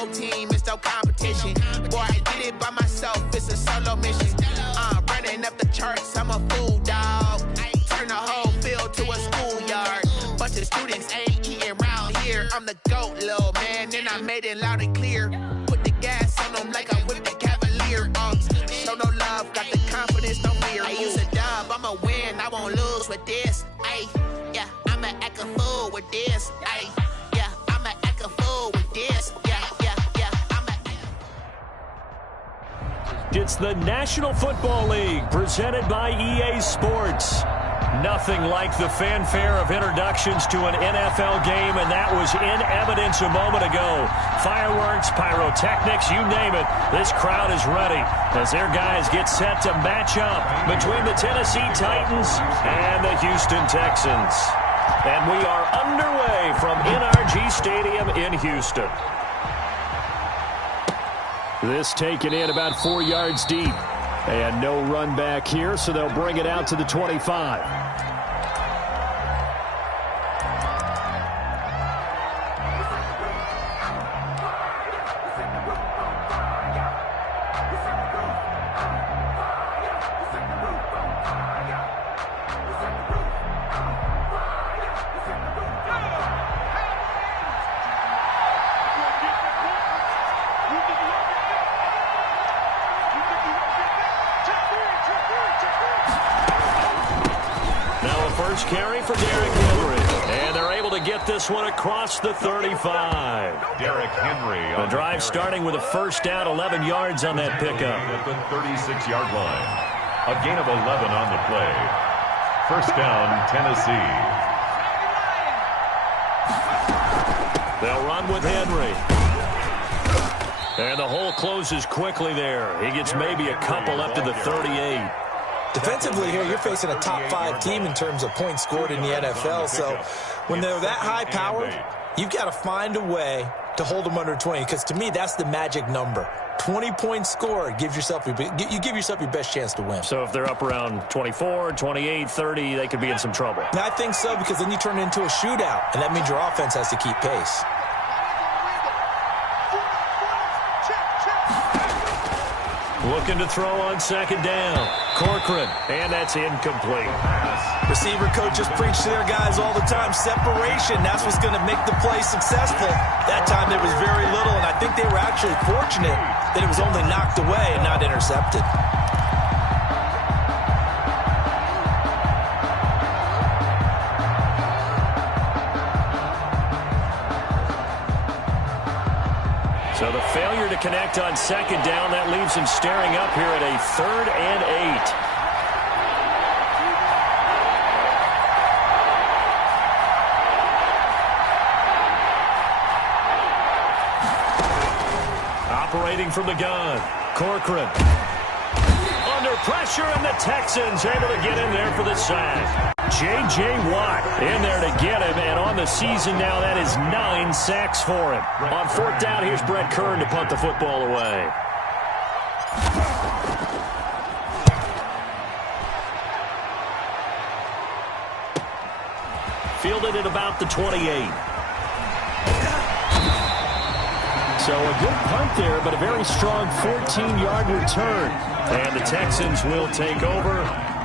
whole team, it's no competition. Boy, I did it by myself, it's a solo mission. Running up the charts, I'm a fool, dog. Turn the whole field to a schoolyard. Bunch of students ain't eating round here. I'm the GOAT, little man, and I made it loud and clear. Put the gas on them like I whipped the Cavalier. Show no love, got the confidence, no fear. I use a dub, I'ma win, I won't lose with this. Ay, yeah, I'ma act a fool with this. Ay, yeah, I'ma act a fool with this. Yeah, I'ma. It's the National Football League presented by EA Sports. Nothing like the fanfare of introductions to an NFL game, and that was in evidence a moment ago. Fireworks, pyrotechnics, you name it. This crowd is ready as their guys get set to match up between the Tennessee Titans and the Houston Texans. And we are underway from NRG Stadium in Houston. This taken in about 4 yards deep. And no run back here, so they'll bring it out to the 25. First carry for Derrick Henry. And they're able to get this one across the 35. Derrick Henry. The drive starting with a first down, 11 yards on that pickup. At the 36-yard line. A gain of 11 on the play. First down, Tennessee. They'll run with Henry. And the hole closes quickly there. He gets maybe a couple up to the 38. Defensively here, you're facing a top-5 team in terms of points scored in the NFL. So when they're that high-powered, you've got to find a way to hold them under 20. Because to me, that's the magic number. 20 points scored, you give yourself your best chance to win. So if they're up around 24, 28, 30, they could be in some trouble. And I think so, because then you turn it into a shootout, and that means your offense has to keep pace. Looking to throw on second down. Corcoran, and that's incomplete. Receiver coaches preach to their guys all the time. Separation, that's what's going to make the play successful. That time there was very little, and I think they were actually fortunate that it was only knocked away and not intercepted. So the failure to connect on second down, that leaves him staring up here at a 3rd and 8. Operating from the gun, Corcoran. Under pressure, and the Texans able to get in there for the sack. J.J. Watt in there to get him, and on the season now, that is 9 sacks for him. On 4th down, here's Brett Kern to punt the football away. Fielded at about the 28. So a good punt there, but a very strong 14-yard return. And the Texans will take over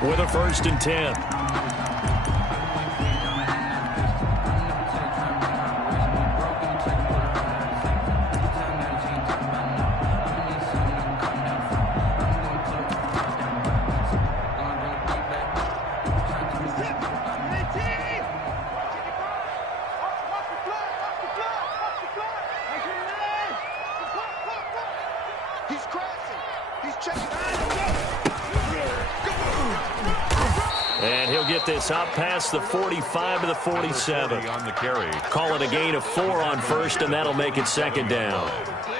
with a 1st and 10. And he'll get this up past the 45 to the 47. On the carry. Call it a gain of 4 on 1st, and that'll make it 2nd down.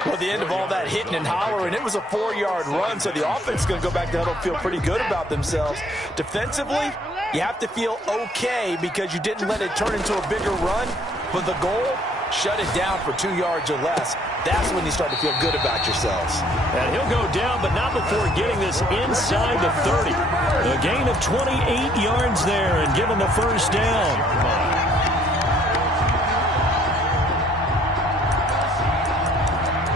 Well, at the end of all that hitting and hollering, it was a 4-yard run, so the offense is going to go back to huddle, feel pretty good about themselves. Defensively, you have to feel okay because you didn't let it turn into a bigger run, but the goal, shut it down for 2 yards or less. That's when you start to feel good about yourselves. And he'll go down, but not before getting this inside the 30. A gain of 28 yards there and give him the 1st down. 1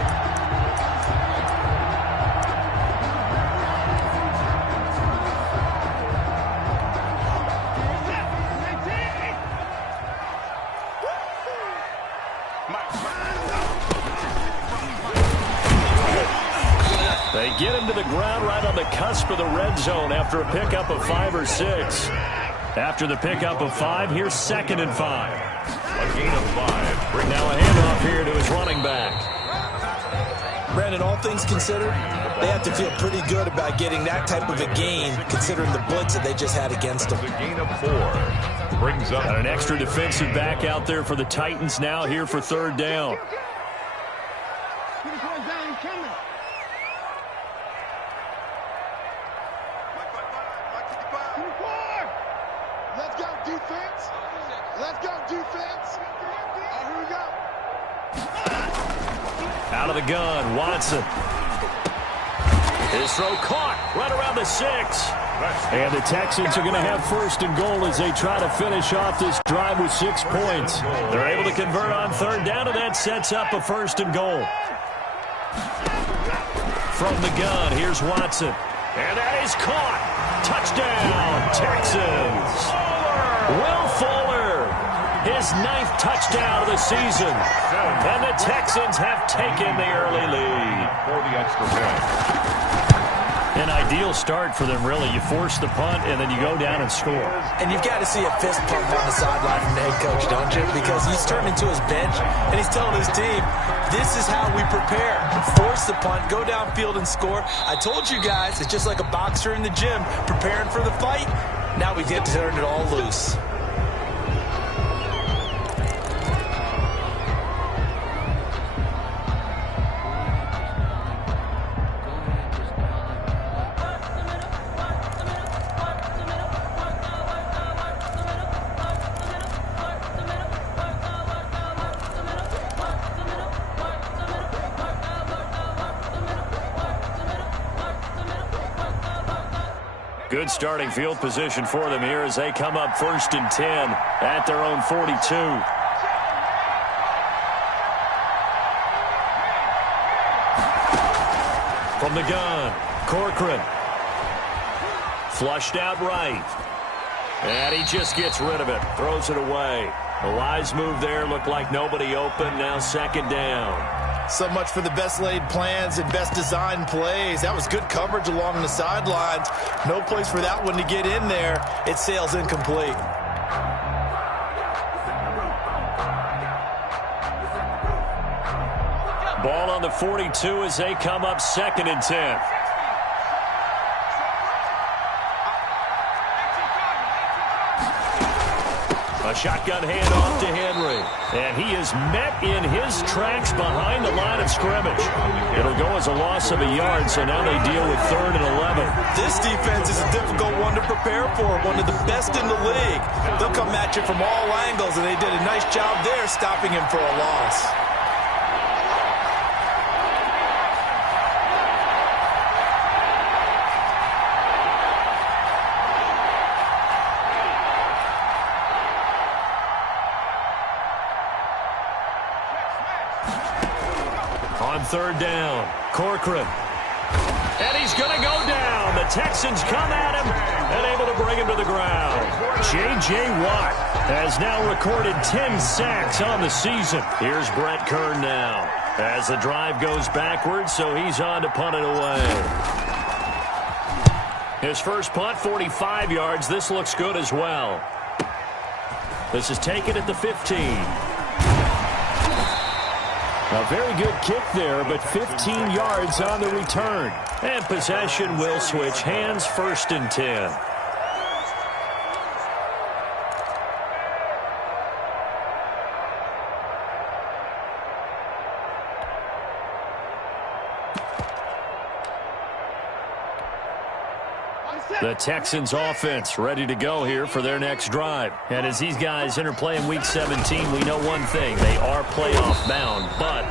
They get him to the ground right on the cusp of the red zone after a pickup of 5 or 6. After the pickup of 5, here's 2nd and 5. A gain of 5. Now a handoff here to his running back. Brandon, all things considered, they have to feel pretty good about getting that type of a gain, considering the blitz that they just had against them. A gain of 4. Brings up Got an extra defensive back out there for the Titans now here for 3rd down. Let's go, defense. Let's go, defense. Here we go. Out of the gun, Watson. His throw caught right around the 6. And the Texans are going to have 1st and goal as they try to finish off this drive with 6 points. They're able to convert on 3rd down, and that sets up a 1st and goal. From the gun, here's Watson. And that is caught. Touchdown, Texans. Will Fuller, his 9th touchdown of the season. And the Texans have taken the early lead. for the extra point. An ideal start for them, really. You force the punt, and then you go down and score. And you've got to see a fist pump on the sideline from the head coach, don't you? Because he's turned into his bench, and he's telling his team, this is how we prepare. Force the punt, go downfield and score. I told you guys, it's just like a boxer in the gym preparing for the fight. Now we get to turn it all loose. Good starting field position for them here as they come up 1st and 10 at their own 42. From the gun, Corcoran. Flushed out right. And he just gets rid of it. Throws it away. A wise move there. Looked like nobody open. Now 2nd down. So much for the best laid plans and best designed plays. That was good coverage along the sidelines. No place for that one to get in there. It sails incomplete. Ball on the 42 as they come up 2nd and 10. A shotgun handoff to Henry. And he is met in his tracks behind the line of scrimmage. It'll go as a loss of a yard, so now they deal with 3rd and 11. This defense is a difficult one to prepare for, one of the best in the league. They'll come at you from all angles, and they did a nice job there stopping him for a loss. On 3rd down, Corcoran. And he's going to go down. The Texans come at him and able to bring him to the ground. J.J. Watt has now recorded 10 sacks on the season. Here's Brett Kern now as the drive goes backwards, so he's on to punt it away. His first punt, 45 yards. This looks good as well. This is taken at the 15. A very good kick there, but 15 yards on the return. And possession will switch hands, 1st and 10. The Texans offense ready to go here for their next drive. And as these guys enter play in Week 17, we know one thing. They are playoff bound, but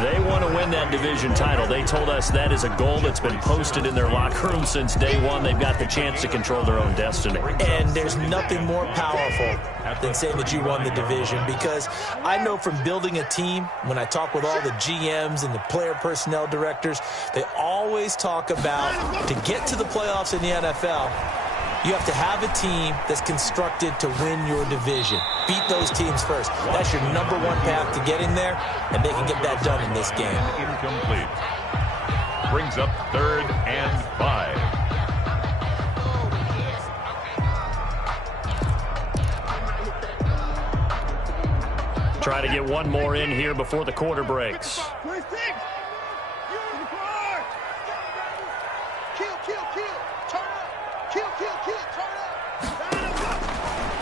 they want to win that division title. They told us that is a goal that's been posted in their locker room since day one. They've got the chance to control their own destiny. And there's nothing more powerful than saying that you won the division, because I know from building a team, when I talk with all the GMs and the player personnel directors, they always talk about to get to the playoffs in the NFL, you have to have a team that's constructed to win your division. Beat those teams first. That's your #1 path to getting there, and they can get that done in this game. Incomplete. Brings up 3rd and 5. Try to get one more in here before the quarter breaks.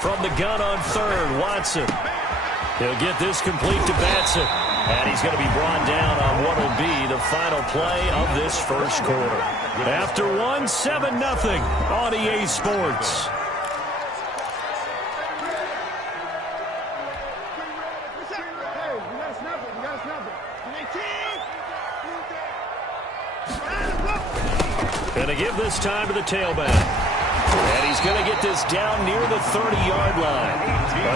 From the gun on 3rd, Watson. He'll get this complete to Batson. And he's going to be brought down on what will be the final play of this first quarter. After one, 7-0 on EA Sports. Going to give this time to the tailback. And he's going to get this down near the 30-yard line.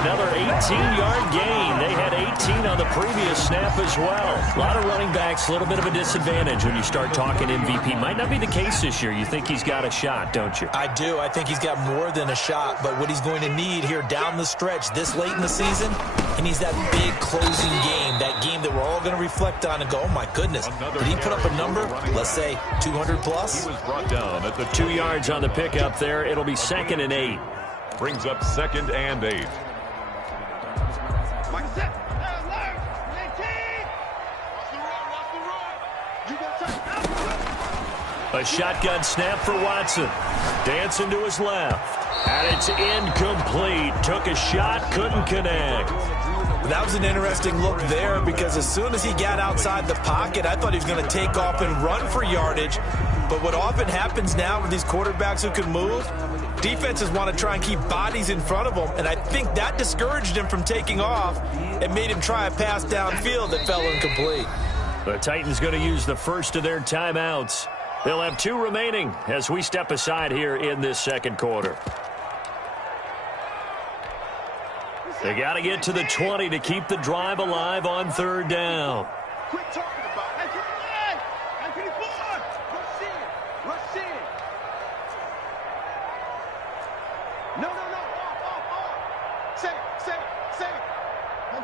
Another 18-yard gain. They had 18 on the previous snap as well. A lot of running backs, a little bit of a disadvantage when you start talking MVP. Might not be the case this year. You think he's got a shot, don't you? I do. I think he's got more than a shot. But what he's going to need here down the stretch this late in the season, he needs that big closing game, that game that we're all going to reflect on and go, oh, my goodness, did he put up a number, let's say, 200 plus? He was brought down at the 2 yards on the pickup there. It'll be 2nd and 8. Brings up 2nd and 8. A shotgun snap for Watson. Dancing to his left. And it's incomplete. Took a shot, couldn't connect. That was an interesting look there because as soon as he got outside the pocket, I thought he was going to take off and run for yardage. But what often happens now with these quarterbacks who can move, defenses want to try and keep bodies in front of them, and I think that discouraged him from taking off and made him try a pass downfield that fell incomplete. The Titans going to use the first of their timeouts. They'll have 2 remaining as we step aside here in this second quarter. They got to get to the 20 to keep the drive alive on 3rd down. Quit talking about it. Rush in. No. Off. Say it.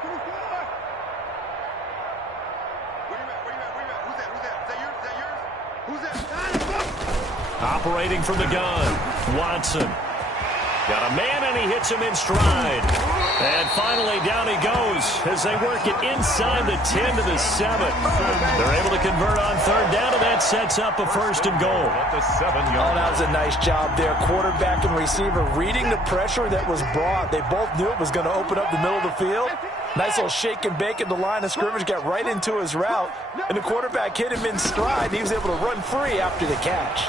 Where you at? Who's that? Operating from the gun, Watson. Got a man, and he hits him in stride. And finally, down he goes as they work it inside the 10 to the 7. They're able to convert on 3rd down, and that sets up a 1st and goal. At the 7-yard. Oh, that was a nice job there. Quarterback and receiver reading the pressure that was brought. They both knew it was going to open up the middle of the field. Nice little shake and bake at the line of scrimmage, got right into his route, and the quarterback hit him in stride, and he was able to run free after the catch.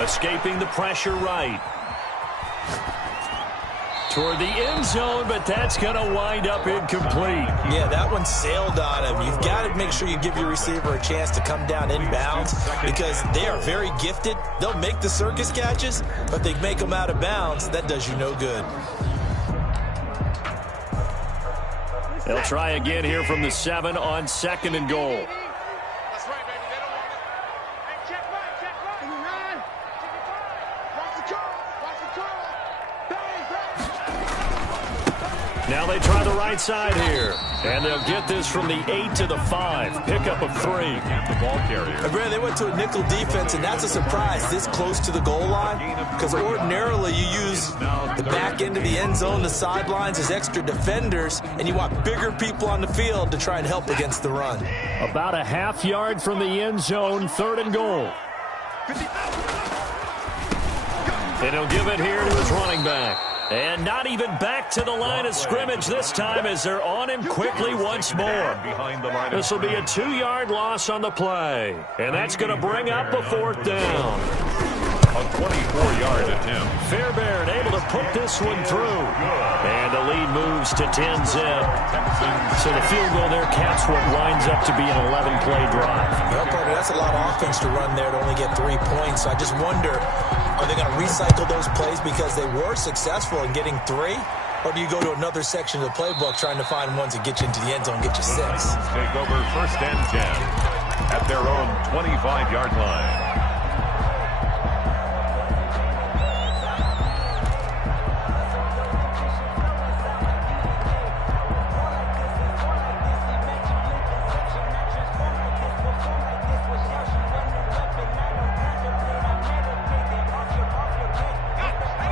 Escaping the pressure right. Toward the end zone, but that's going to wind up incomplete. Yeah, that one sailed on him. You've got to make sure you give your receiver a chance to come down inbounds because they are very gifted. They'll make the circus catches, but they make them out of bounds. That does you no good. They'll try again here from the 7 on 2nd and goal. That's right, baby. They don't want it. Hey, check right. Watch the curl. Now they try the right side here. And they'll get this from the 8 to the 5. Pickup of 3. The ball carrier. Brad, they went to a nickel defense, and that's a surprise this close to the goal line because ordinarily you use the back end of the end zone, the sidelines as extra defenders, and you want bigger people on the field to try and help against the run. About a half yard from the end zone, 3rd and goal. And he'll give it here to his running back. And not even back to the line of scrimmage this time as they're on him quickly once more. This will be a 2-yard loss on the play. And that's going to bring up a 4th down. A 24-yard attempt. Fairbairn able to put this one through. And the lead moves to 10-zip. So the field goal there caps what winds up to be an 11-play drive. Well, partner, that's a lot of offense to run there to only get 3 points. So I just wonder, are they going to recycle those plays because they were successful in getting 3? Or do you go to another section of the playbook trying to find ones that get you into the end zone, get you 6? Take over 1st and 10 at their own 25-yard line.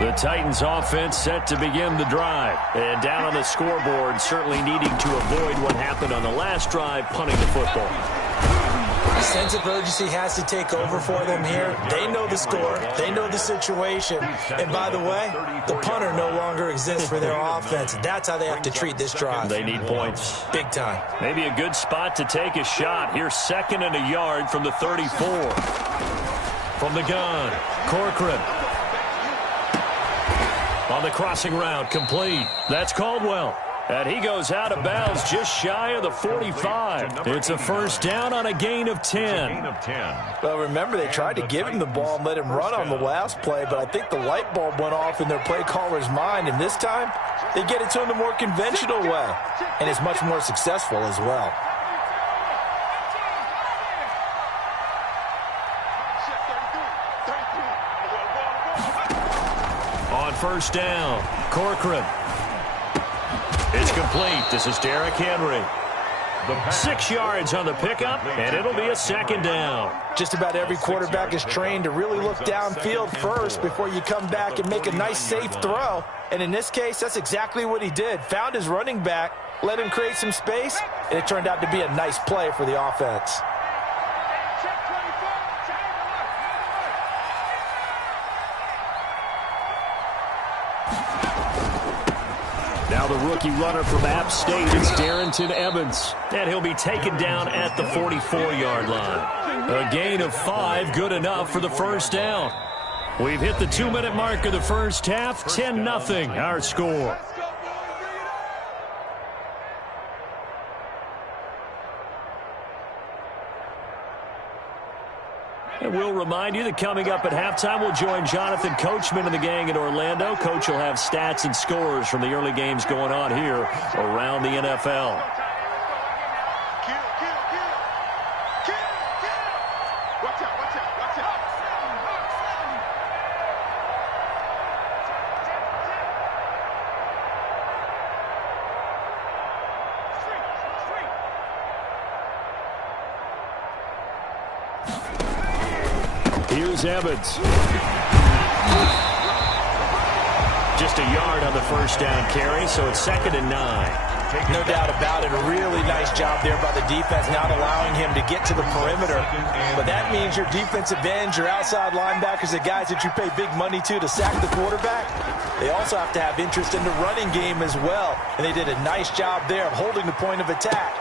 The Titans offense set to begin the drive. And down on the scoreboard, certainly needing to avoid what happened on the last drive, punting the football. A sense of urgency has to take over for them here. They know the score. They know the situation. And by the way, the punter no longer exists for their offense. That's how they have to treat this drive. They need points. Big time. Maybe a good spot to take a shot. Here's 2nd and a yard from the 34. From the gun, Corcoran. On the crossing route, complete. That's Caldwell. And he goes out of bounds just shy of the 45. It's a first down on a gain of 10. Well, remember, they tried to give him the ball and let him run on the last play, but I think the light bulb went off in their play caller's mind, and this time they get it to him the more conventional way, and it's much more successful as well. On first down, Corcoran. It's complete. This is Derrick Henry. 6 yards on the pickup, and it'll be a 2nd down. Just about every quarterback is trained to really look downfield first before you come back and make a nice, safe throw. And in this case, that's exactly what he did. Found his running back, let him create some space, and it turned out to be a nice play for the offense. Now the rookie runner from App State is Darrington Evans. And he'll be taken down at the 44-yard line. A gain of 5, good enough for the first down. We've hit the 2-minute mark of the first half. 10-0 our score. And we'll remind you that coming up at halftime, we'll join Jonathan Coachman and the gang in Orlando. Coach will have stats and scores from the early games going on here around the NFL. Here's Evans. Just a yard on the first down carry, so it's 2nd and 9. No doubt about it. A really nice job there by the defense, not allowing him to get to the perimeter. But that means your defensive ends, your outside linebackers, the guys that you pay big money to sack the quarterback, they also have to have interest in the running game as well. And they did a nice job there of holding the point of attack.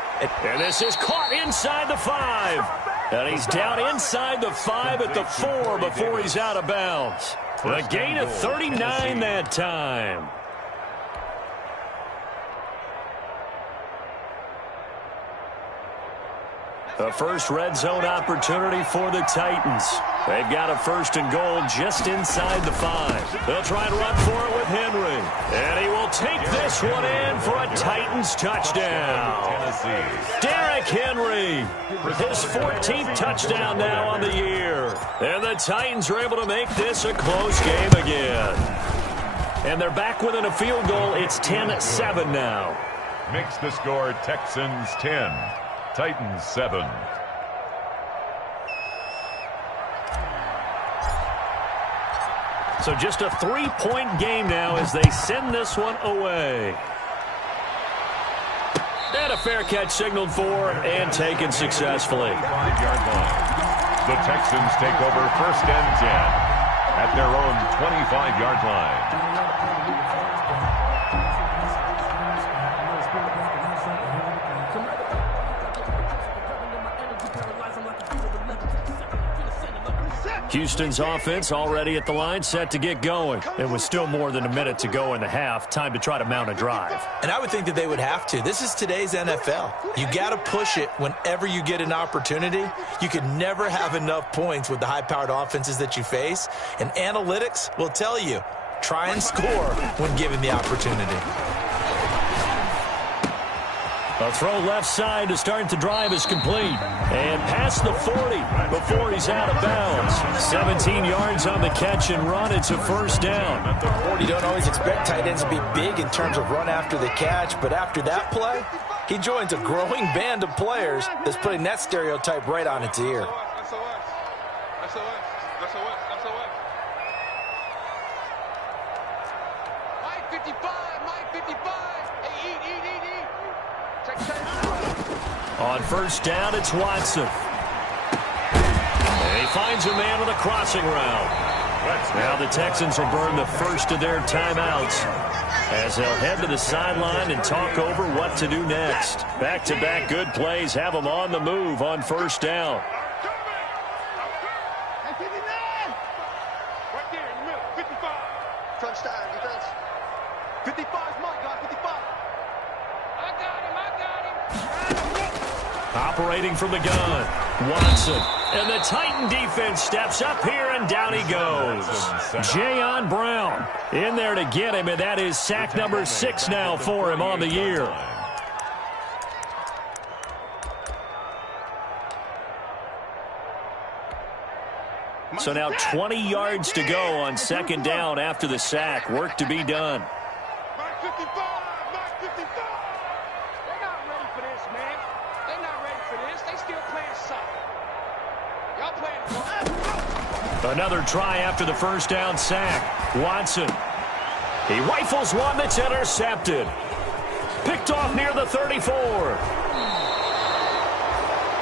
And this is caught inside the 5. And he's down inside the 5 at the 4 before he's out of bounds. A gain of 39 that time. The first red zone opportunity for the Titans. They've got a 1st and goal just inside the 5. They'll try and run for it with Henry. And he will take this one in for a Titans touchdown. Derrick Henry, his 14th touchdown now on the year. And the Titans are able to make this a close game again. And they're back within a field goal. It's 10-7 now. Makes the score Texans 10. Titans 7. So just a 3-point game now as they send this one away. And a fair catch signaled for and taken successfully. 5-yard line. The Texans take over 1st and 10 at their own 25-yard line. Houston's offense already at the line, set to get going. It was still more than a minute to go in the half. Time to try to mount a drive. And I would think that they would have to. This is today's NFL. You got to push it whenever you get an opportunity. You can never have enough points with the high-powered offenses that you face. And analytics will tell you, try and score when given the opportunity. A throw left side to start the drive is complete. And past the 40 before he's out of bounds. 17 yards on the catch and run. It's a 1st down. At the 40, don't always expect tight ends to be big in terms of run after the catch. But after that play, he joins a growing band of players that's putting that stereotype right on its ear. On first down, it's Watson. And he finds a man on the crossing route. Now the Texans will burn the first of their timeouts as they'll head to the sideline and talk over what to do next. Back-to-back good plays have them on the move on first down. Operating from the gun, Watson. And the Titan defense steps up here, and down he goes. Jayon Brown in there to get him, and that is sack number 6 now for him on the year. So now 20 yards to go on second down after the sack. Work to be done. Another try after the first down sack. Watson. He rifles one that's intercepted. Picked off near the 34.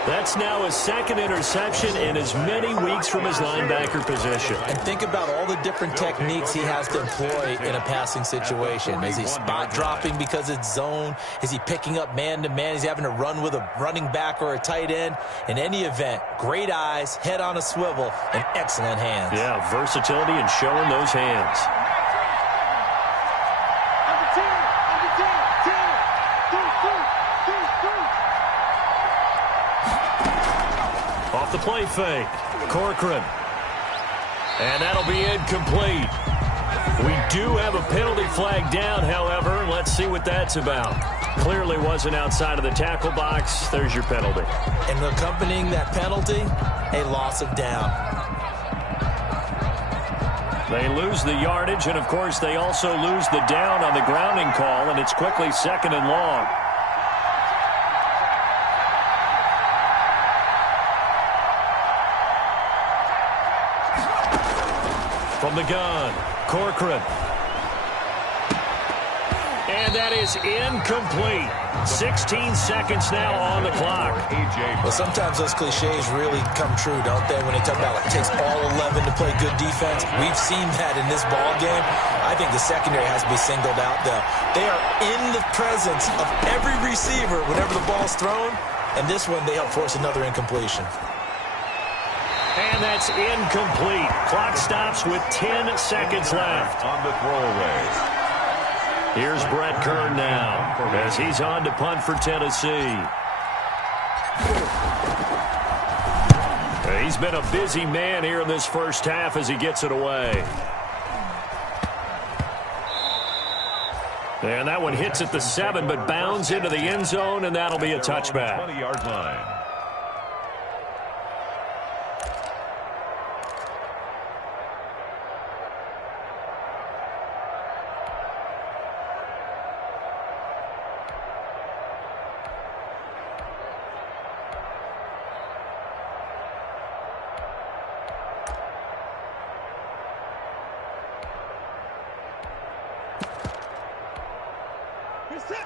That's now his second interception in as many weeks from his linebacker position. And think about all the different techniques he has to employ in a passing situation. Is he spot dropping because it's zone? Is he picking up man-to-man? Is he having to run with a running back or a tight end? In any event, great eyes, head on a swivel, and excellent hands. Yeah, versatility and showing those hands. Off the play fake, Corcoran. And that'll be incomplete. We do have a penalty flag down, however. Let's see what that's about. Clearly wasn't outside of the tackle box. There's your penalty. And accompanying that penalty, a loss of down. They lose the yardage, and of course they also lose the down on the grounding call, and it's quickly second and long. From the gun, Corcoran. And that is incomplete. 16 seconds now on the clock. Well, sometimes those cliches really come true, don't they? When they talk about it takes all 11 to play good defense. We've seen that in this ball game. I think the secondary has to be singled out, though. They are in the presence of every receiver whenever the ball's thrown. And this one, they help force another incompletion. And that's incomplete. Clock stops with 10 seconds left. On the throwaway. Here's Brett Kern now as he's on to punt for Tennessee. He's been a busy man here in this first half as he gets it away. And that one hits at the 7, but bounds into the end zone, and that'll be a touchback. 20-yard line.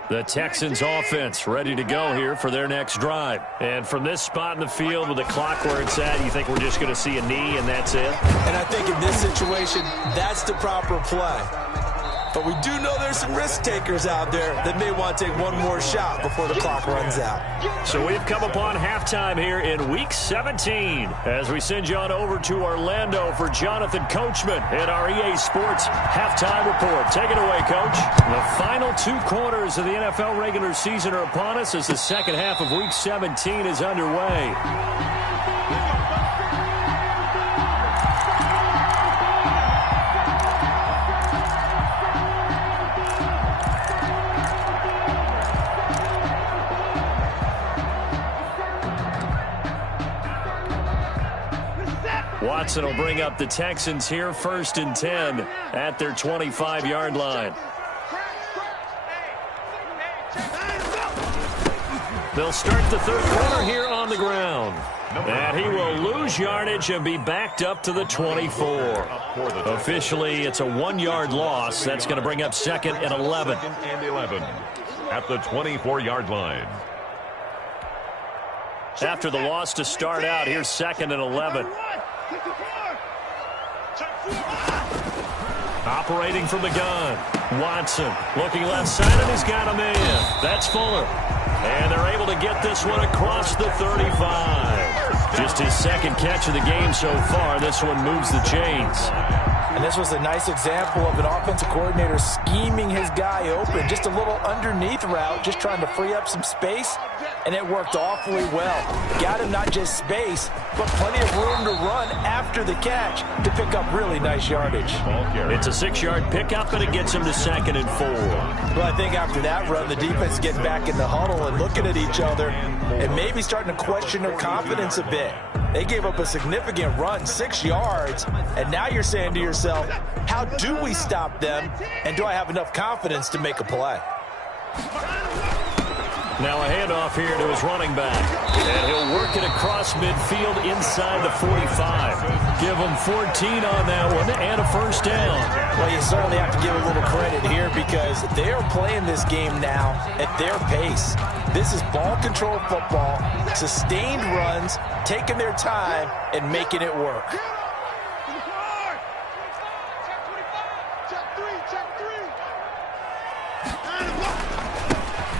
The Texans offense ready to go here for their next drive. And from this spot in the field with the clock where it's at, you think we're just going to see a knee and that's it? And I think in this situation, that's the proper play. But we do know there's some risk takers out there that may want to take one more shot before the clock runs out. So we've come upon halftime here in Week 17 as we send you on over to Orlando for Jonathan Coachman in our EA Sports Halftime Report. Take it away, Coach. The final 2 quarters of the NFL regular season are upon us as the second half of Week 17 is underway. Watson will bring up the Texans here, 1st and 10 at their 25-yard line. They'll start the third quarter here on the ground. And he will lose yardage and be backed up to the 24. Officially, it's a 1-yard loss. That's going to bring up 2nd and 11. 2nd and 11 at the 24-yard line. After the loss to start out, here's 2nd and 11. Operating from the gun. Watson looking left side, and he's got him in. That's Fuller. And they're able to get this one across the 35. Just his 2nd catch of the game so far. This one moves the chains. And this was a nice example of an offensive coordinator scheming his guy open. Just a little underneath route, just trying to free up some space. And it worked awfully well. Got him not just space, but plenty of room to run after the catch to pick up really nice yardage. It's a 6-yard pickup, and it gets him to 2nd and 4. Well, I think after that run, the defense getting back in the huddle and looking at each other and maybe starting to question their confidence a bit. They gave up a significant run, 6 yards, and now you're saying to yourself, how do we stop them, and do I have enough confidence to make a play? Now a handoff here to his running back. And he'll work it across midfield inside the 45. Give him 14 on that one and a first down. Well, you certainly have to give a little credit here because they're playing this game now at their pace. This is ball control football, sustained runs, taking their time and making it work.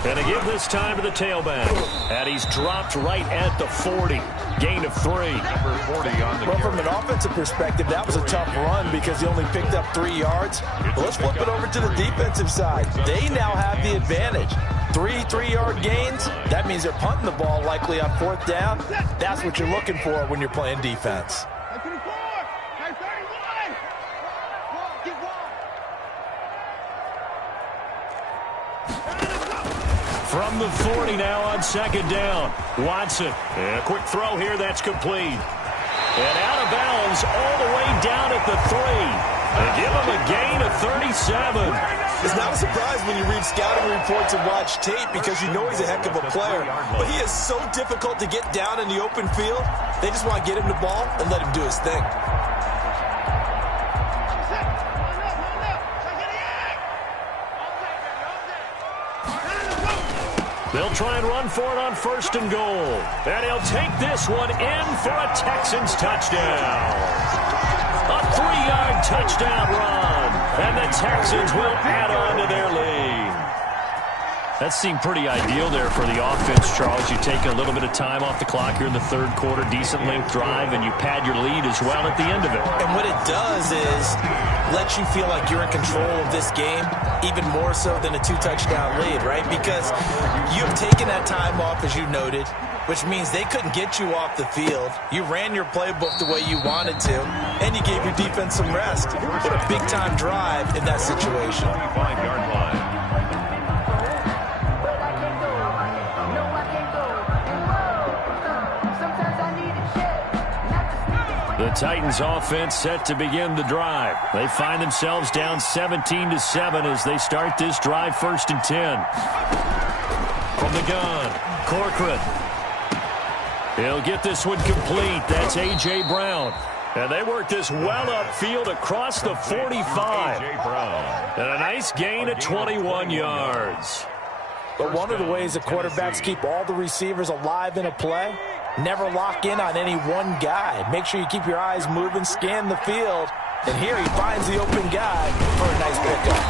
And to give this time to the tailback. And he's dropped right at the 40. Gain of 3. Number 40 on the Well, from an offensive perspective, that was a tough run because he only picked up 3 yards. But let's flip it over to the defensive side. They now have the advantage. 3-3-yard gains. That means they're punting the ball likely on 4th down. That's what you're looking for when you're playing defense. From the 40 now on 2nd down. Watson. And a quick throw here. That's complete. And out of bounds all the way down at the 3. They give him a gain of 37. It's not a surprise when you read scouting reports and watch tape because you know he's a heck of a player. But he is so difficult to get down in the open field. They just want to get him the ball and let him do his thing. They'll try and run for it on 1st and goal. And he'll take this one in for a Texans touchdown. A 3-yard touchdown run. And the Texans will add on to their lead. That seemed pretty ideal there for the offense, Charles. You take a little bit of time off the clock here in the 3rd quarter, decent length drive, and you pad your lead as well at the end of it. And what it does is let you feel like you're in control of this game, even more so than a 2-touchdown lead, right? Because you've taken that time off, as you noted, which means they couldn't get you off the field. You ran your playbook the way you wanted to, and you gave your defense some rest. What a big-time drive in that situation. 25-yard line. The Titans offense set to begin the drive. They find themselves down 17-7 as they start this drive 1st and 10. From the gun, Corcoran. He'll get this one complete. That's A.J. Brown. And they work this well upfield across the 45. A.J. Brown. And a nice gain of 21 yards. But one of the ways that quarterbacks keep all the receivers alive in a play, never lock in on any one guy. Make sure you keep your eyes moving, scan the field. And here he finds the open guy for a nice pickup.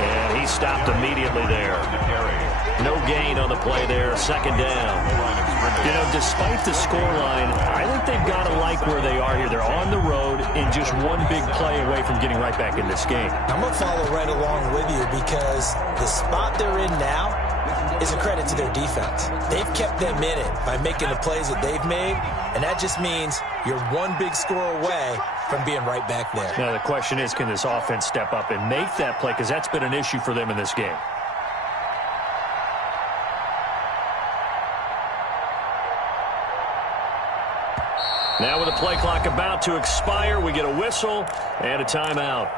And he stopped immediately there. No gain on the play there, 2nd down. You know, despite the scoreline, I think they've got to like where they are here. They're on the road and just one big play away from getting right back in this game. I'm going to follow right along with you because the spot they're in now is a credit to their defense. They've kept them in it by making the plays that they've made, and that just means you're one big score away from being right back there. Now, the question is, can this offense step up and make that play? Because that's been an issue for them in this game. Now with the play clock about to expire, we get a whistle and a timeout.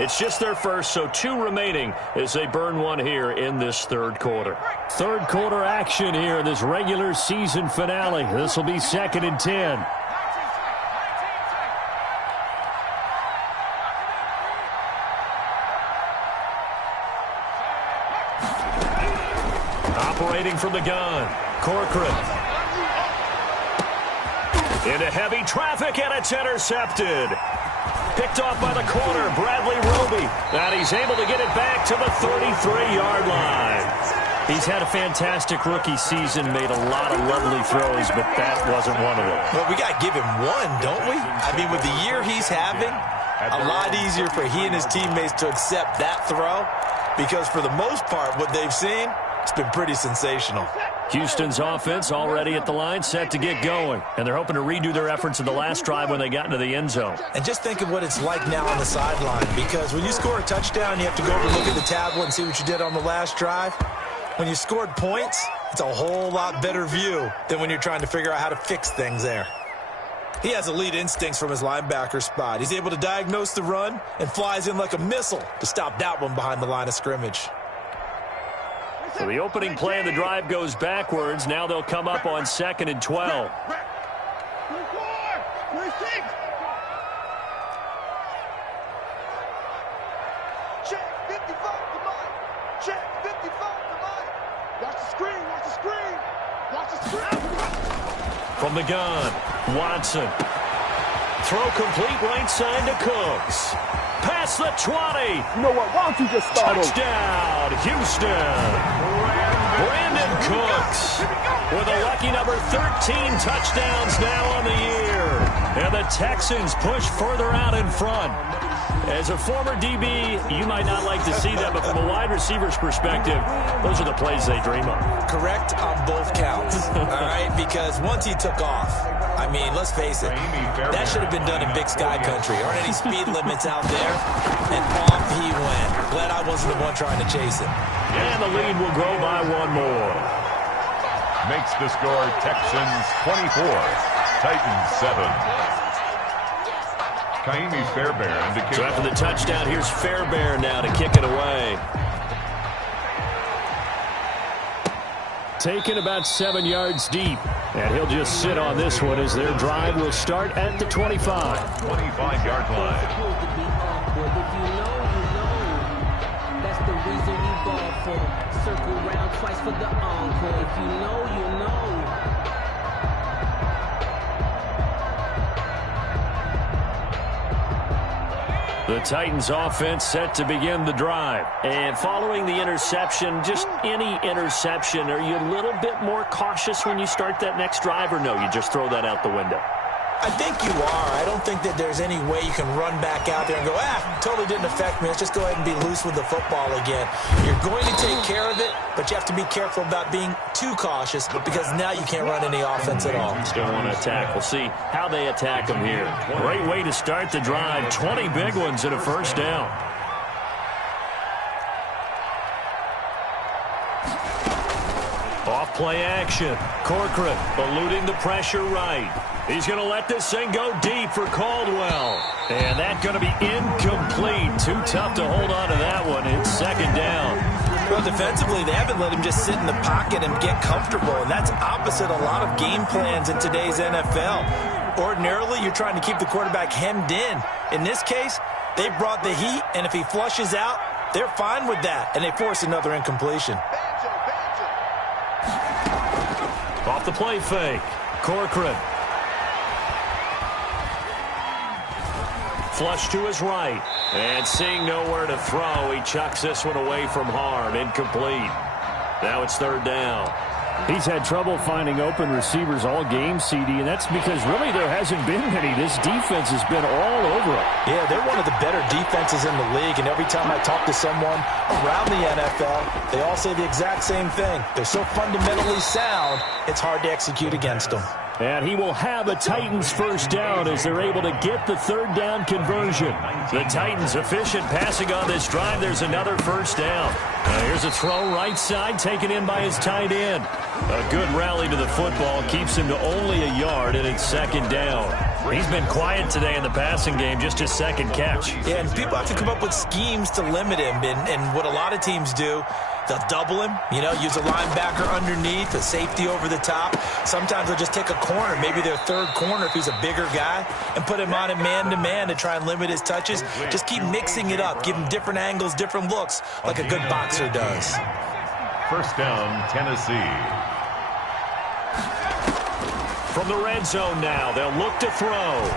It's just their first, so 2 remaining as they burn one here in this third quarter. Third quarter action here in this regular season finale. This will be 2nd and 10. Operating from the gun, Corcoran. Into heavy traffic, and it's intercepted. Picked off by the corner, Bradley Roby. And he's able to get it back to the 33-yard line. He's had a fantastic rookie season, made a lot of lovely throws, but that wasn't one of them. But we got to give him one, don't we? I mean, with the year he's having, a lot easier for he and his teammates to accept that throw, because for the most part, what they've seen, it's been pretty sensational. Houston's offense already at the line, set to get going. And they're hoping to redo their efforts in the last drive when they got into the end zone. And just think of what it's like now on the sideline, because when you score a touchdown, you have to go over and look at the tablet and see what you did on the last drive. When you scored points, it's a whole lot better view than when you're trying to figure out how to fix things there. He has elite instincts from his linebacker spot. He's able to diagnose the run and flies in like a missile to stop that one behind the line of scrimmage. So the opening play of the drive goes backwards. Now they'll come up on 2nd and 12. Check 55 to Mike. Check 55 to Mike. Watch the screen. Watch the screen. Watch the screen. From the gun, Watson. Throw complete right side to Cooks. Past the 20. You know what? Why don't you just start over? Touchdown, Houston. Brandon Cooks with a lucky number 13 touchdowns now on the year. And the Texans push further out in front. As a former DB, you might not like to see that, but from a wide receiver's perspective, those are the plays they dream of. Correct on both counts, all right? Because once he took off, I mean, let's face it, that should have been done in Big Sky Country. Aren't any speed limits out there? And off he went. Glad I wasn't the one trying to chase him. And the lead will grow by one more. Makes the score Texans 24, Titans 7. Kaimi Fairbairn to kick. So after the touchdown, here's Fairbairn now to kick it away. Taken about 7 yards deep. And he'll just sit on this one as their drive will start at the 25. 25-yard line. That's the reason we ball for. Circle round twice for the encore. If you know, you know. The Titans offense set to begin the drive. And following the interception, just any interception, are you a little bit more cautious when you start that next drive, or no, you just throw that out the window? I think you are. I don't think that there's any way you can run back out there and go, totally didn't affect me. Let's just go ahead and be loose with the football again. You're going to take care of it, but you have to be careful about being too cautious because now you can't run any offense at all. Still want to attack. We'll see how they attack them here. Great way to start the drive. 20 big ones and a first down. Off play action. Corcoran eluding the pressure right. He's going to let this thing go deep for Caldwell. And that's going to be incomplete. Too tough to hold on to that one. It's second down. Well, defensively, they haven't let him just sit in the pocket and get comfortable. And that's opposite a lot of game plans in today's NFL. Ordinarily, you're trying to keep the quarterback hemmed in. In this case, they brought the heat, and if he flushes out, they're fine with that. And they force another incompletion. Off the play fake. Corcoran. Flush to his right. And seeing nowhere to throw, he chucks this one away from harm. Incomplete. Now it's third down. He's had trouble finding open receivers all game, CD, and that's because really there hasn't been many. This defense has been all over it. Yeah, they're one of the better defenses in the league, and every time I talk to someone around the NFL, they all say the exact same thing. They're so fundamentally sound, it's hard to execute against them. And he will have a Titans first down as they're able to get the third down conversion. The Titans efficient passing on this drive. There's another first down. Here's a throw right side taken in by his tight end. A good rally to the football keeps him to only a yard, and it's second down. He's been quiet today in the passing game, just his second catch. Yeah, and people have to come up with schemes to limit him, and what a lot of teams do, they'll double him, use a linebacker underneath, a safety over the top. Sometimes they'll just take a corner, maybe their third corner if he's a bigger guy, and put him on a man-to-man to try and limit his touches. Just keep mixing it up, give him different angles, different looks, like a good boxer does. First down, Tennessee. From the red zone now, they'll look to throw.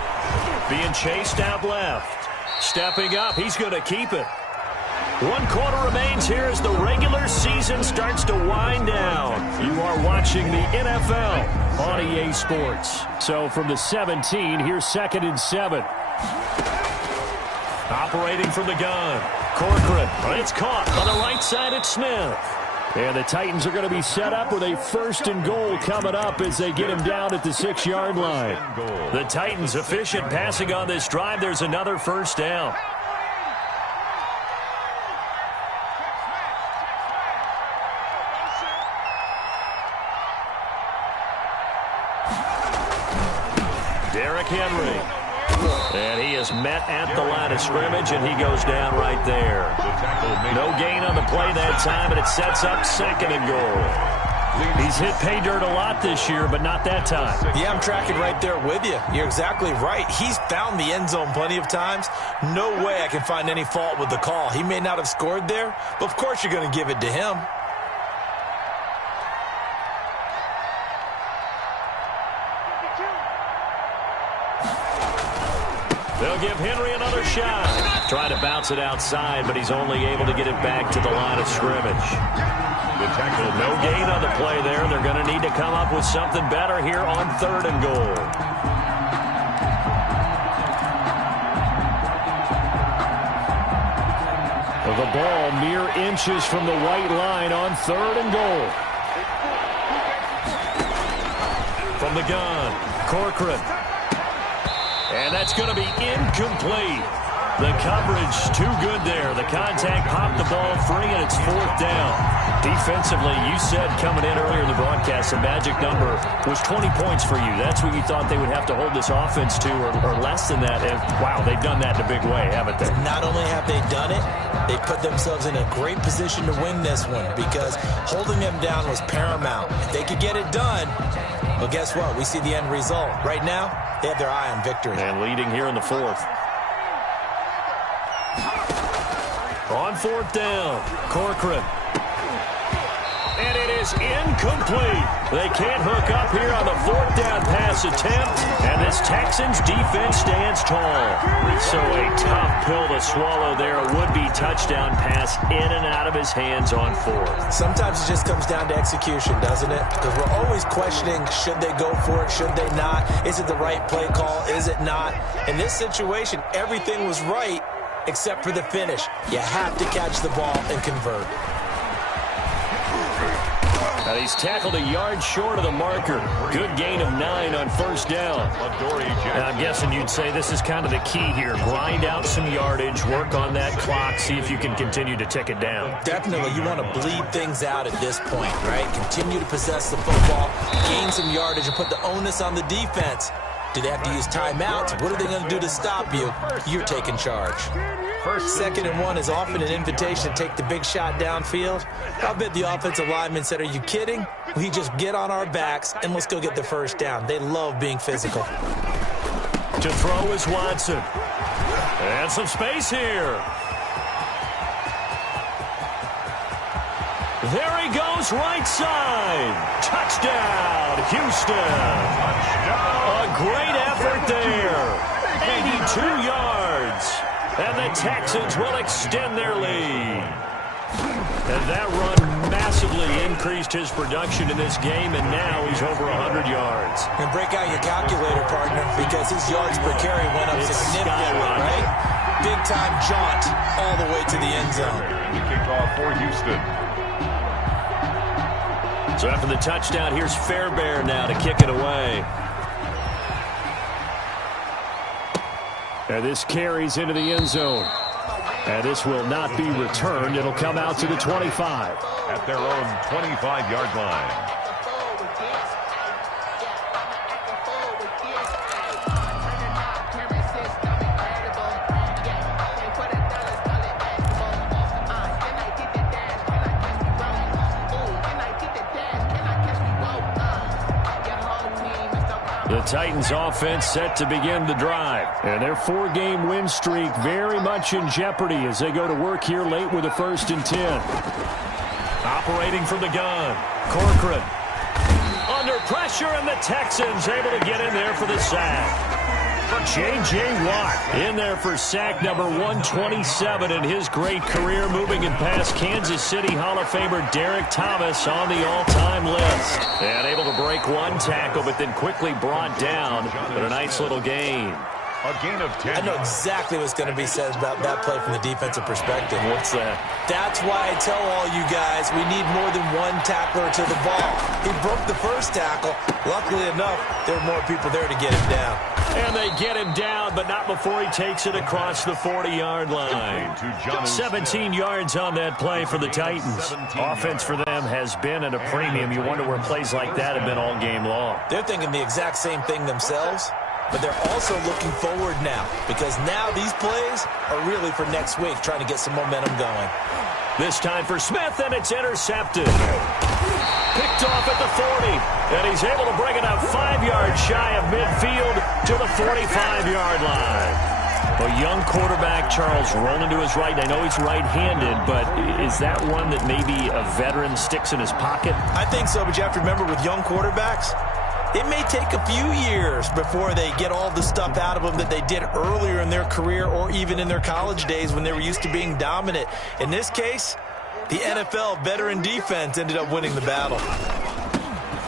Being chased out left. Stepping up, he's going to keep it. 1 quarter remains here as the regular season starts to wind down. You are watching the NFL on EA Sports. So from the 17, here's 2nd and 7. Operating from the gun. Corcoran, it's caught on the right side at Smith. And the Titans are going to be set up with a 1st and goal coming up as they get him down at the 6-yard line. The Titans efficient passing on this drive. There's another first down. Derrick Henry. And he is met at the line of scrimmage, and he goes down right there. No gain on the play that time, and it sets up 2nd and goal. He's hit pay dirt a lot this year, but not that time. Yeah, I'm tracking right there with you. You're exactly right. He's found the end zone plenty of times. No way I can find any fault with the call. He may not have scored there, but of course you're going to give it to him. They'll give Henry another shot. Trying to bounce it outside, but he's only able to get it back to the line of scrimmage. The tackle, no gain on the play there. They're going to need to come up with something better here on 3rd and goal. The ball mere inches from the white line on 3rd and goal. From the gun, Corcoran. And that's going to be incomplete. The coverage too good there. The contact popped the ball free, and it's 4th down. Defensively, you said coming in earlier in the broadcast, the magic number was 20 points for you. That's what you thought they would have to hold this offense to, or less than that. And, wow, they've done that in a big way, haven't they? Not only have they done it, they put themselves in a great position to win this one because holding them down was paramount. If they could get it done, well, guess what? We see the end result. Right now, they have their eye on victory. And leading here in the 4th. On 4th down, Corcoran. And it is incomplete. They can't hook up here on the 4th down pass attempt. And this Texans defense stands tall. So a tough pill to swallow there. A would-be touchdown pass in and out of his hands on 4th. Sometimes it just comes down to execution, doesn't it? Because we're always questioning, should they go for it, should they not? Is it the right play call, is it not? In this situation, everything was right except for the finish. You have to catch the ball and convert. Now he's tackled a yard short of the marker. Good gain of 9 on 1st down. Now I'm guessing you'd say this is kind of the key here. Grind out some yardage, work on that clock, see if you can continue to tick it down. Definitely. You want to bleed things out at this point, right? Continue to possess the football, gain some yardage, and put the onus on the defense. Do they have to use timeouts? What are they going to do to stop you? You're taking charge. 2nd and 1 is often an invitation to take the big shot downfield. I bet the offensive lineman said, are you kidding? We just get on our backs and let's go get the first down. They love being physical. To throw is Watson. And some space here. There he goes, right side. Touchdown, Houston. A great effort there. 82 yards. And the Texans will extend their lead. And that run massively increased his production in this game, and now he's over 100 yards. And break out your calculator, partner, because his yards per carry went up significantly, right? Big-time jaunt all the way to the end zone. Kickoff for Houston. So after the touchdown, here's Fairbairn now to kick it away. And this carries into the end zone. And this will not be returned. It'll come out to the 25. At their own 25-yard line. The Titans offense set to begin the drive. And their 4-game win streak very much in jeopardy as they go to work here late with a 1st and 10. Operating from the gun. Corcoran. Under pressure, and the Texans able to get in there for the sack. J.J. Watt in there for sack number 127 in his great career, moving it past Kansas City Hall of Famer Derek Thomas on the all-time list. And able to break one tackle, but then quickly brought down. But a nice little gain. A gain of 10. I know exactly what's going to be said about that play from the defensive perspective. What's that? That's why I tell all you guys we need more than one tackler to the ball. He broke the first tackle. Luckily enough, there were more people there to get him down. And they get him down, but not before he takes it across the 40-yard line. 17 yards on that play for the Titans. Offense for them has been at a premium. You wonder where plays like that have been all game long. They're thinking the exact same thing themselves, but they're also looking forward now, because now these plays are really for next week, trying to get some momentum going. This time for Smith, and it's intercepted. Picked off at the 40, and he's able to bring it up 5 yards shy of midfield to the 45-yard line. A young quarterback, Charles, rolling to his right. I know he's right-handed, but is that one that maybe a veteran sticks in his pocket? I think so, but you have to remember with young quarterbacks, it may take a few years before they get all the stuff out of them that they did earlier in their career or even in their college days when they were used to being dominant. In this case, the NFL veteran defense ended up winning the battle.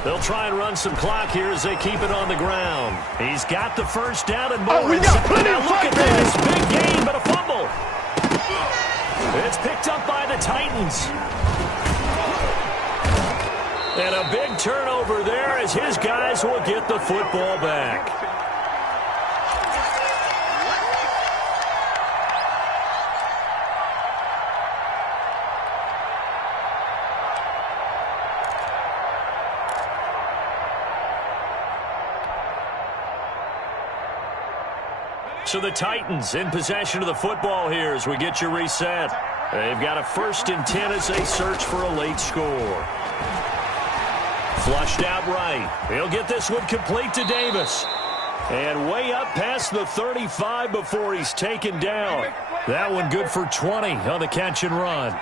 They'll try and run some clock here as they keep it on the ground. He's got the first down and more. We got plenty now of look at fight this. Big gain, but a fumble. It's picked up by the Titans. And a big turnover there as his guys will get the football back. So the Titans in possession of the football here as we get you reset. They've got a 1st and 10 as they search for a late score. Flushed out right. He'll get this one complete to Davis. And way up past the 35 before he's taken down. That one good for 20 on the catch and run.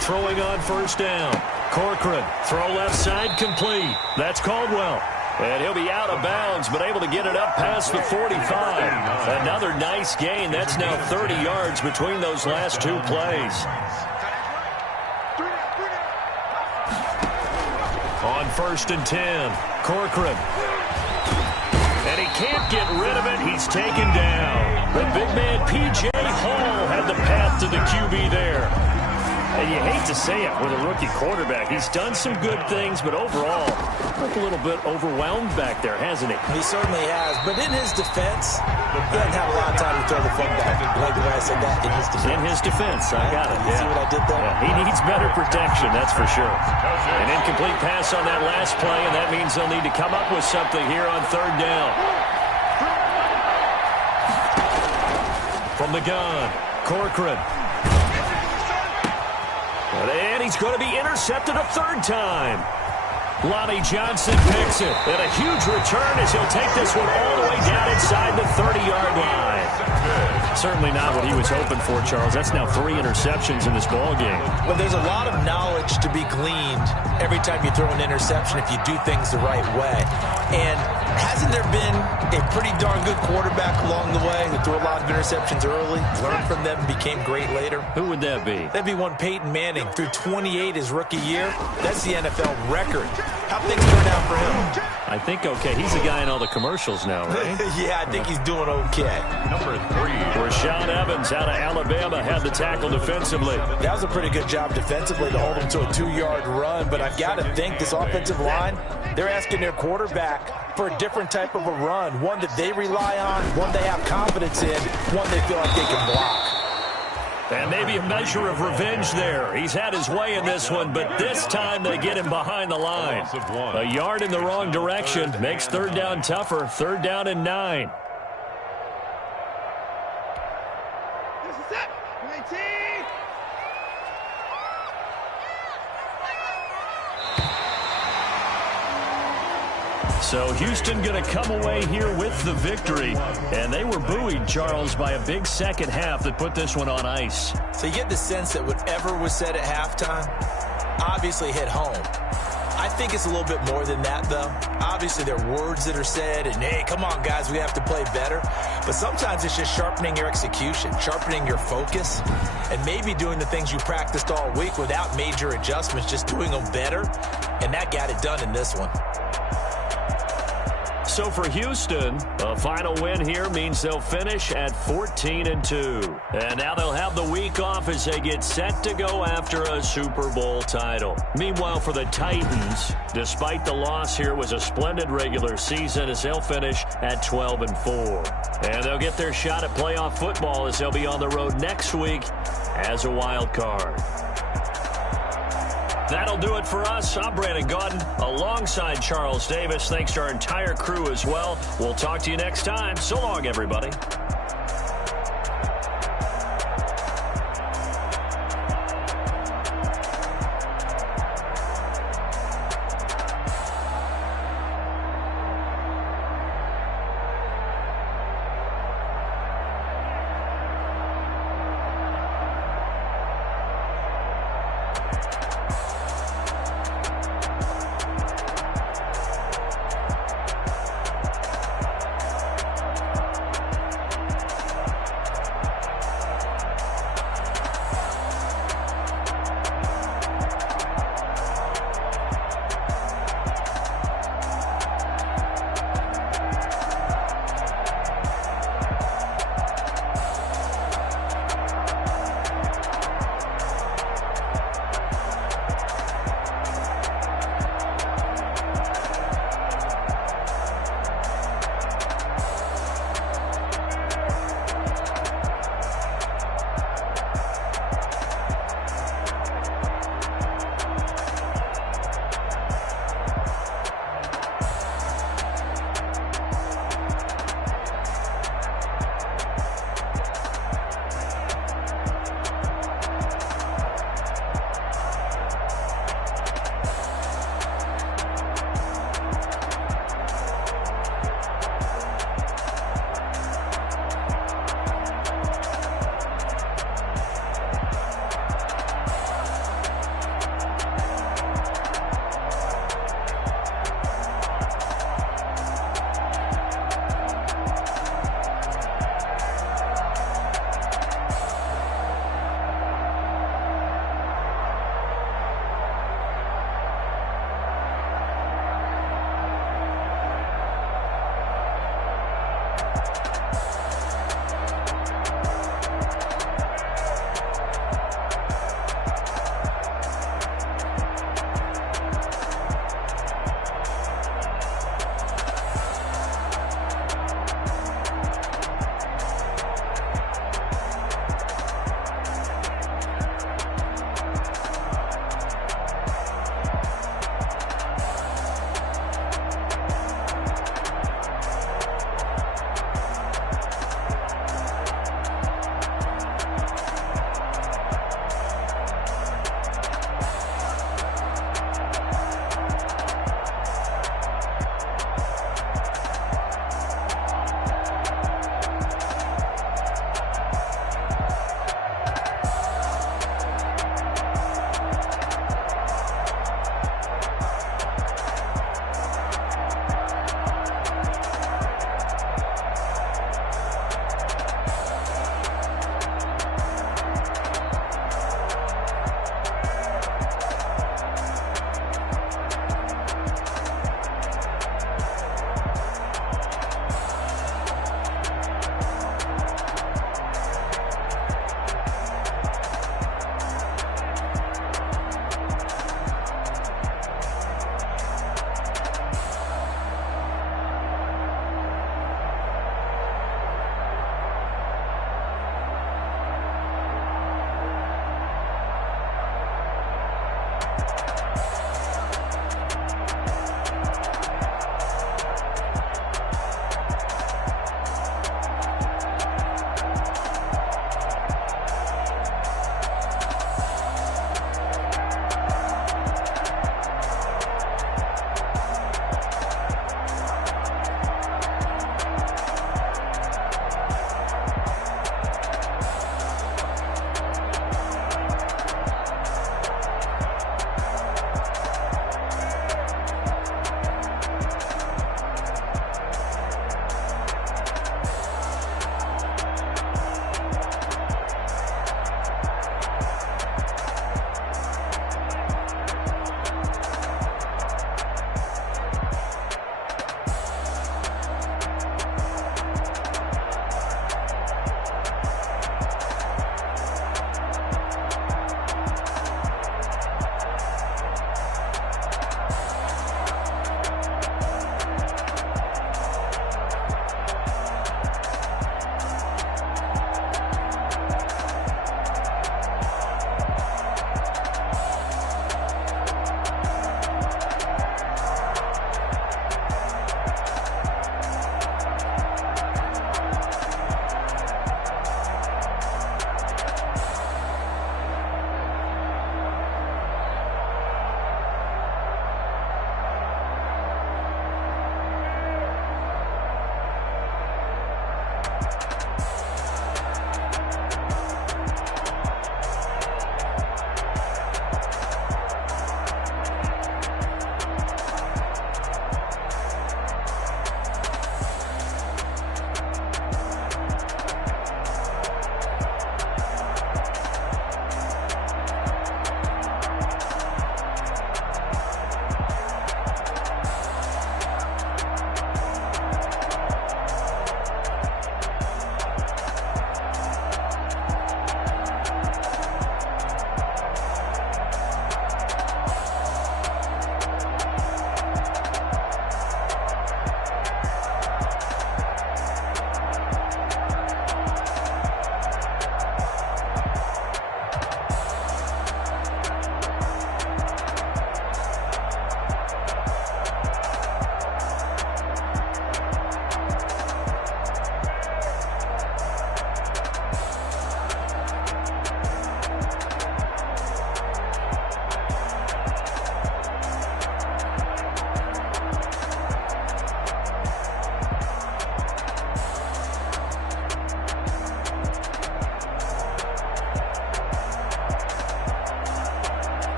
Throwing on 1st down. Corcoran, throw left side complete. That's Caldwell. And he'll be out of bounds, but able to get it up past the 45. Another nice gain. That's now 30 yards between those last 2 plays. On 1st and 10, Corcoran. And he can't get rid of it. He's taken down. The big man, P.J. Hall, had the path to the QB there. And you hate to say it with a rookie quarterback. He's done some good things, but overall, looked a little bit overwhelmed back there, hasn't he? He certainly has. But in his defense, he doesn't have a lot of time to throw the football. You like the way I said that? In his defense. In his defense. I got it. You see what I did there? Yeah, he needs better protection, that's for sure. An incomplete pass on that last play, and that means they'll need to come up with something here on 3rd down. From the gun, Corcoran. And he's going to be intercepted a 3rd time. Lonnie Johnson picks it. And a huge return as he'll take this one all the way down inside the 30-yard line. Certainly not what he was hoping for, Charles. That's now 3 interceptions in this ball game. But there's a lot of knowledge to be gleaned every time you throw an interception if you do things the right way. And hasn't there been a pretty darn good quarterback along the way who threw a lot of interceptions early, learned from them, became great later? Who would that be? That'd be one Peyton Manning. Threw 28 his rookie year. That's the NFL record. How things turn out for him? I think okay. He's the guy in all the commercials now, right? Yeah, I think he's doing okay. Number 3. Rashaan Evans out of Alabama had the tackle defensively. That was a pretty good job defensively to hold him to a 2-yard run, but I've got to think this offensive line, They're asking their quarterback for a different type of a run, one that they rely on, one they have confidence in, one they feel like they can block. And maybe a measure of revenge there. He's had his way in this one, but this time they get him behind the line. A yard in the wrong direction makes third down tougher. Third down and 9. This is it. 19. So Houston going to come away here with the victory. And they were buoyed, Charles, by a big second half that put this one on ice. So you get the sense that whatever was said at halftime obviously hit home. I think it's a little bit more than that, though. Obviously, there are words that are said, and, hey, come on, guys, we have to play better. But sometimes it's just sharpening your execution, sharpening your focus, and maybe doing the things you practiced all week without major adjustments, just doing them better, and that got it done in this one. So for Houston, a final win here means they'll finish at 14-2. And now they'll have the week off as they get set to go after a Super Bowl title. Meanwhile, for the Titans, despite the loss here, was a splendid regular season as they'll finish at 12-4. And they'll get their shot at playoff football as they'll be on the road next week as a wild card. That'll do it for us. I'm Brandon Gaudin alongside Charles Davis. Thanks to our entire crew as well. We'll talk to you next time. So long, everybody.